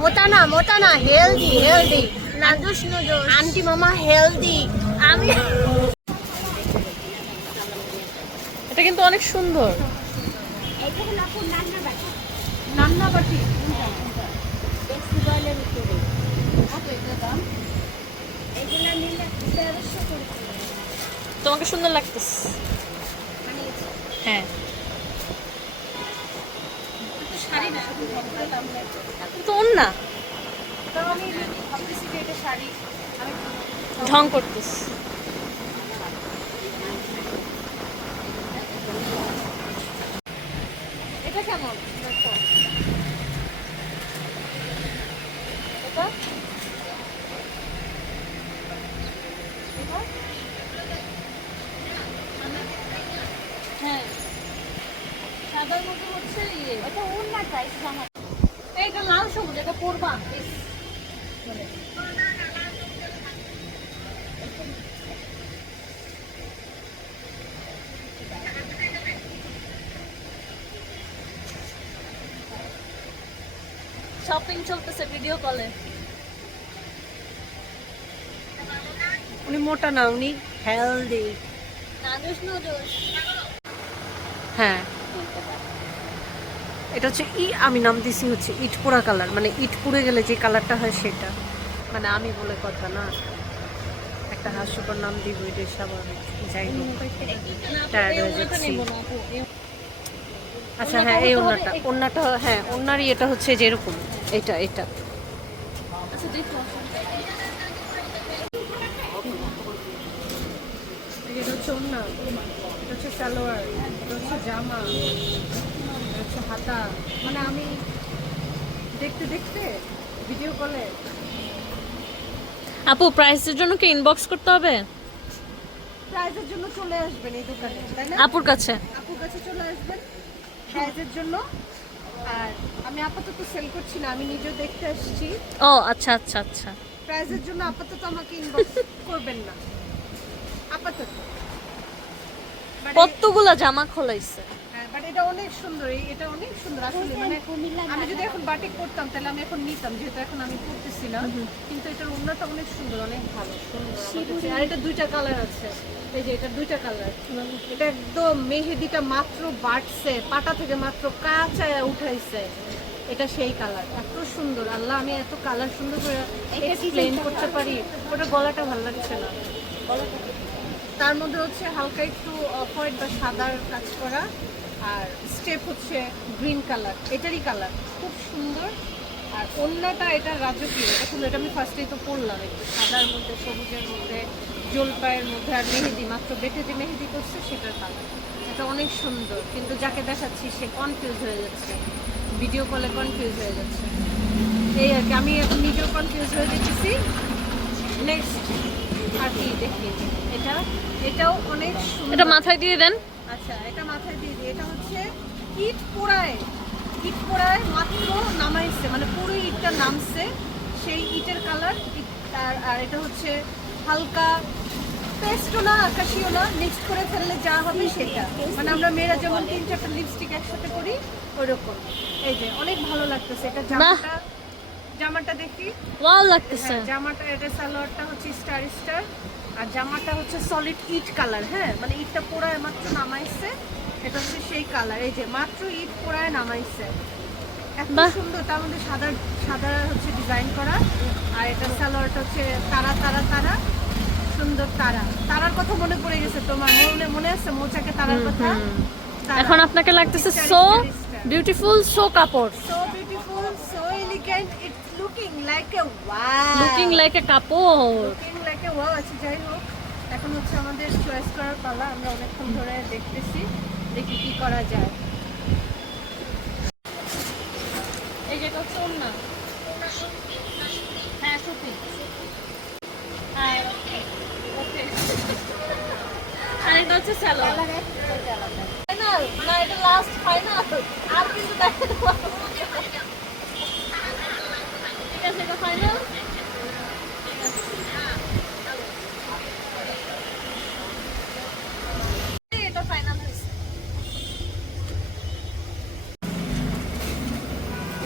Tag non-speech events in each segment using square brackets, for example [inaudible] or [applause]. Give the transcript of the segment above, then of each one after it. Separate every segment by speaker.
Speaker 1: মোটা না মোটা না হেলদি হেলদি
Speaker 2: নাদুস নুদুস
Speaker 1: আন্টি মামা হেলদি
Speaker 2: আমি
Speaker 3: এটা কিন্তু অনেক সুন্দর। তোমাকে সুন্দর লাগতেছে। নান্না
Speaker 1: শাড়ি আমি
Speaker 3: ঢং করতেছে
Speaker 1: এটা কেমন? এটা? এটা? হ্যাঁ সাদার মধ্যে হচ্ছে ইয়ে
Speaker 2: এটা ওর প্রাইস জামা
Speaker 1: এইটা লাল সবুজ এটা পরবা
Speaker 3: শপিং চলতেছে ভিডিও কলে
Speaker 1: উনি মোটা না উনি হেলদি
Speaker 2: নাদুস নুদুস
Speaker 3: হ্যাঁ।
Speaker 1: এটা হচ্ছে ই, আমি নাম দিছি হচ্ছে ইট পোড়া কালার। মানে ইট পুড়ে গেলে যে কালারটা হয় সেটা। মানে আমি বলে কথা না। একটা হাস্যকর নাম দিব, এটা স্বাভাবিক। যাই হোক। আচ্ছা হ্যাঁ এই ওড়নাটা। ওড়নাটা হ্যাঁ ওড়নারই এটা হচ্ছে যেরকম। এটা এটা। এটা হচ্ছে ওনা এটা হচ্ছে সালোয়ার। এটা হচ্ছে জামা। হচ্ছে হাতা মানে আমি দেখতে দেখতে ভিডিও কলে
Speaker 3: আপু প্রাইসের জন্য কি ইনবক্স করতে হবে?
Speaker 1: প্রাইজের জন্য চলে আসবেন এই দোকানে তাই না?
Speaker 3: আপুর কাছে।
Speaker 1: আপুর কাছে চলে আসবেন প্রাইজের জন্য। আর আমি আপাতত সেল করছি না আমি নিজেও দেখতে আসছি।
Speaker 3: ও আচ্ছা আচ্ছা আচ্ছা।
Speaker 1: প্রাইজের জন্য আপাতত আমাকে ইনবক্স করবেন না। আপাতত।
Speaker 3: কতগুলা জামা খোলাইছে?
Speaker 1: হ্যাঁ, এটা অনেক সুন্দর এটা অনেক সুন্দর। আসলে মানে আমি যদি এখন বাটিক করতাম তাহলে আমি এখন নিতাম যেহেতু এখন আমি করতেছি না। কিন্তু এটার ওড়নাটা অনেক সুন্দর অনেক ভালো। সুন্দর আর এটা দুইটা কালার আছে। এই যে এটা দুইটা কালার এটা একদম মেহেদিটা মাত্র বাড়ছে পাটা থেকে মাত্র কাঁচা উঠাইছে। এটা সেই কালার এত সুন্দর। আল্লাহ আমি এত কালার সুন্দর করে এক্সপ্লেন করতে পারি? ওটা গলাটা ভালো লাগছে না। তার মধ্যে হচ্ছে হালকা একটু অফ হোয়াইট বা সাদার কাজ করা, আর স্টেপ হচ্ছে গ্রিন কালার, এটারই কালার, খুব সুন্দর। আর অন্যটা এটা রাজকীয়, এটা সুন্দর এটা আমি ফার্স্টেই তো পরলাম একটু সাদার মধ্যে, সবুজের মধ্যে জলপাইয়ের মধ্যে, আর মেহেদি, মাত্র বেটে যে মেহেদি করছে সেটার কালার। এটা অনেক সুন্দর, কিন্তু যাকে দেখাচ্ছি সে কনফিউজ হয়ে যাচ্ছে। ভিডিও কলে কনফিউজ হয়ে যাচ্ছে। এই আর কি, আমি এখন নিজেও কনফিউজ হয়ে যেতেছি। নেক্সট আর কি দেখি। এটা। এটাও অনেক
Speaker 3: এটা মাথায় দিয়ে দেন।
Speaker 1: আচ্ছা এটা মাথায় দিয়ে দিই। এটা হচ্ছে ইট পোড়ায়। ইট পোড়ায় মাত্র নামাইছে মানে পুরো ইটটা নামছে। সেই ইটের কালার আর এটা হচ্ছে হালকা পেস্টও না আকাশিও না মিক্স করে ফেললে যা হবে সেটা। মানে আমরা মেয়েরা যেমন তিন চারটা লিপস্টিক একসাথে করি ওরকম এই যে অনেক ভালো লাগতেছে। এটা জামাটা জামাটা দেখি।
Speaker 3: ওয়াও লাগতেছে।
Speaker 1: হ্যাঁ, জামাটা এটা সালোয়ারটা হচ্ছে স্টার স্টার। আর জামাটা হচ্ছে সলিড ইট কালার হ্যাঁ? মানে ইটটা পোড়ায় মাত্র নামাইছে। এটা হচ্ছে সেই কালার এই যে মাত্র ইট পোড়ায় নামাইছে। এত। সুন্দর তার মধ্যে সাদা সাদা হচ্ছে ডিজাইন করা। আর এটা সালোয়ারটা হচ্ছে তারা তারা তারা। সুন্দর তারা। তারার কথা মনে পড়ে গেছে তোমার। মনে মনে আছে? মোচাকে তারার কথা?
Speaker 3: এখন আপনাকে লাগতেছে সো. বিউটিফুল সো কাপড়।
Speaker 1: A wow
Speaker 3: looking like a কাপড়
Speaker 1: লুকিং লাইক এ ওয়াও আছে যাই হোক এখন হচ্ছে আমাদের চয়েস করার পালা আমরা অনেকক্ষণ ধরে দেখতেছি দেখি কি করা যায়।
Speaker 3: এই যে হচ্ছে ওন্না হ্যাঁ সত্যি। হ্যাঁ ওকে। আর এটা হচ্ছে ফাইনাল না এটা লাস্ট ফাইনাল আর কিন্তু দেখেন ঠিক আছে এটা ফাইনাল এটা ফাইনাল হয়েছে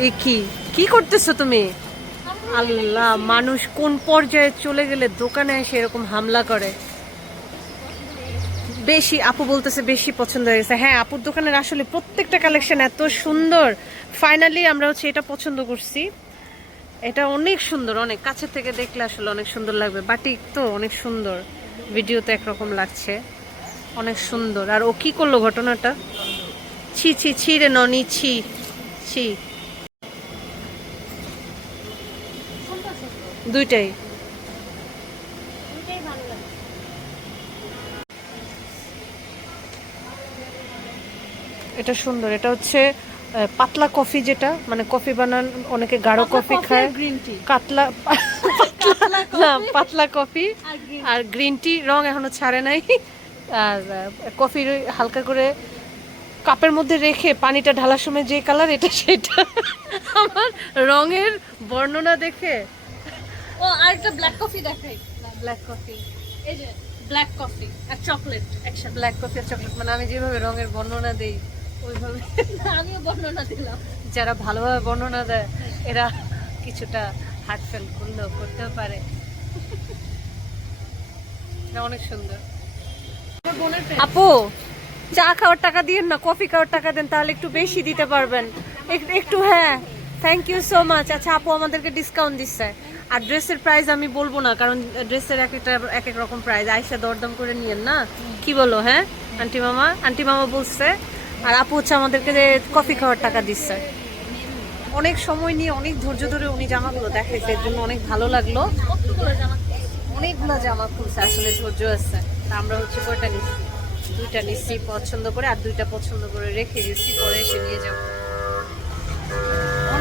Speaker 1: এ কি? কি করতেছো তুমি? আল্লাহ, মানুষ কোন পর্যায়ে চলে গেলে দোকানে এসে এরকম হামলা করে? বেশি, আপু বলতেছে বেশি পছন্দ হয়ে গেছে। হ্যাঁ আপুর দোকানের আসলে প্রত্যেকটা কালেকশন এত সুন্দর। ফাইনালি আমরা হচ্ছে এটা পছন্দ করছি। এটা অনেক সুন্দর, অনেক কাছে থেকে দেখলে আসলে অনেক সুন্দর লাগবে। বাটিক তো অনেক সুন্দর। ভিডিওতে একরকম লাগছে। অনেক সুন্দর। আর ও কি করল ঘটনাটা? ছি ছি ছি রে ননি, ছি ছি। দুইটাই। এটা সুন্দর এটা হচ্ছে পাতলা কফি যেটা মানে কফি বানান অনেকে গাঢ় কফি খায়। কাতলা [laughs] না পাতলা কফি
Speaker 3: আর গ্রিন
Speaker 1: আর গ্রিন টি রং এখনও ছাড়ে নাই। আর কফি হালকা করে কাপের মধ্যে রেখে পানিটা ঢালার সময় যে কালার এটা সেটা। [laughs] আমার রঙের বর্ণনা দেখে
Speaker 3: ও আর একটা ব্ল্যাক কফি দেখাই।
Speaker 1: ব্ল্যাক কফি
Speaker 3: এই যে ব্ল্যাক কফি আর চকলেট একসাথে।
Speaker 1: ব্ল্যাক কফি আর চকলেট মানে আমি যেভাবে রঙের বর্ণনা দেই ওইভাবে। [laughs]
Speaker 3: আমিও বর্ণনা দিলাম।
Speaker 1: যারা ভালোভাবে বর্ণনা দেয় এরা কিছুটা হার্টফেল করলেও করতেও পারে। অনেক সুন্দর। আপু চা খাওয়ার টাকা দিয়েন না কফি খাওয়ার টাকা দেন তাহলে একটু বেশি দিতে পারবেন। একটু হ্যাঁ। থ্যাংক ইউ সো মাচ আচ্ছা আপু আমাদেরকে ডিসকাউন্ট দিচ্ছে। আর ড্রেসের প্রাইস আমি বলব না, কারণ ড্রেসের এক একটা, এক এক রকম প্রাইস আইসা দরদাম করে নিয়েন না? কি বলো হ্যাঁ? আন্টি মামা? আন্টি মামা বলছে। আর আপু হচ্ছে আমাদেরকে যে কফি খাওয়ার টাকা দিচ্ছে। অনেক সময় নিয়ে, অনেক ধৈর্য ধরে উনি জামাগুলো দেখাইছে। এর জন্য অনেক ভালো লাগল। অনেকগুলো জামা খুলছে, আসলে ধৈর্য আছে। তা আমরা হচ্ছে কয়টা নিচ্ছি? দুইটা নিচ্ছি পছন্দ করে, আর দুইটা পছন্দ করে রেখে গেছি পরে এসে নিয়ে যাব।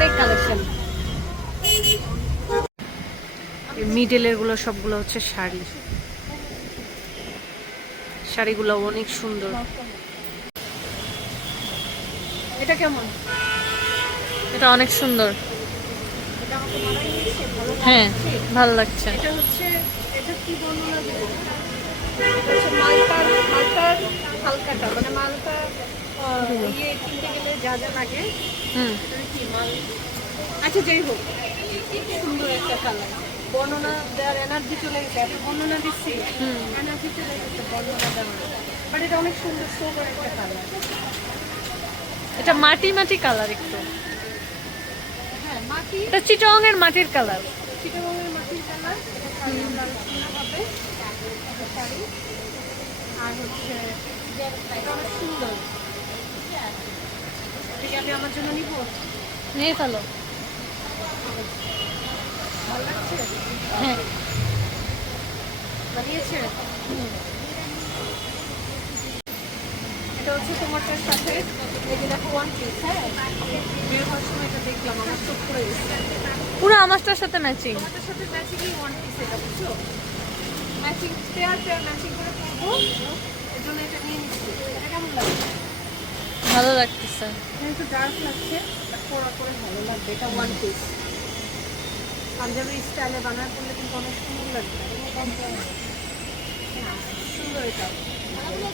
Speaker 1: অনেক কালেকশন মিডেলেরগুলো সবগুলো হচ্ছে শাড়ি। শাড়িগুলো অনেক সুন্দর। এটা কেমন? এটা অনেক সুন্দর। হ্যাঁ ভালো লাগছে। এটা হচ্ছে এটা কি বর্ণনা দেব হালকাটা মানে মালটা ইয়ে কিনতে গেলে যা যা লাগে আচ্ছা যাই হোক। সুন্দর একটা কালার বর্ণনা দেওয়ার এনার্জি চলে গেছে। এত বর্ণনা দিচ্ছি। এনার্জি চলে গেছে বর্ণনা দেওয়ার। বাট এটা অনেক সুন্দর সোবার একটা কালার এটা মাটি মাটি কালার একটু। হ্যাঁ মাটি। এটা চিটং এর মাটির কালার চিটং এর মাটির কালার শাড়ি হবে শাড়ি। আর হচ্ছে এটা অনেক সুন্দর। আছে আমার জন্য নিব?
Speaker 3: নিয়ে ফেলো
Speaker 1: ভালো লাগছে?
Speaker 3: হ্যাঁ।
Speaker 1: বানিয়েছে? এটা হচ্ছে তোমারটার সাথে এই যে দেখো ওয়ান পিস হ্যাঁ? বের হওয়ার সময় এটা দেখলাম আমার চোখ গেছে।
Speaker 3: পুরো আমারটার সাথে ম্যাচিং
Speaker 1: সাথে ম্যাচিংই ওয়ান পিস এটা বুঝছ? ম্যাচিং পেয়ার পেয়ার ম্যাচিং করে পরবো এর জন্য এটা নিয়ে নিচ্ছি। এটা কেমন লাগছে?
Speaker 3: ভালো লাগতেছে।
Speaker 1: এটা একটু ডার্ক লাগছে পরা করে ভালো লাগবে। এটা ওয়ান পিস পাঞ্জাবি স্টাইলে বানার করলে কিন্তু অনেক সুন্দর লাগবে। সুন্দর এটা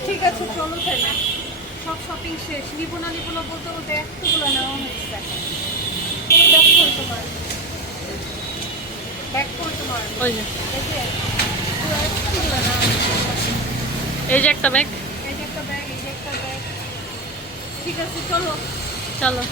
Speaker 1: ঠিক আছে চলো তাহলে। সব শপিং শেষ। নিবো না নিবো না বলতে বলতে একটুগুলো নেওয়া ব্যাক করে তোমার। ব্যাক করে তোমার
Speaker 3: ওই যে
Speaker 1: এই যে পুরো একটুগুলো নেওয়া হচ্ছে।
Speaker 3: এই যে একটা ব্যাগ
Speaker 1: এই যে একটা ব্যাগ এই যে একটা ব্যাগ ঠিক আছে চলো
Speaker 3: চলো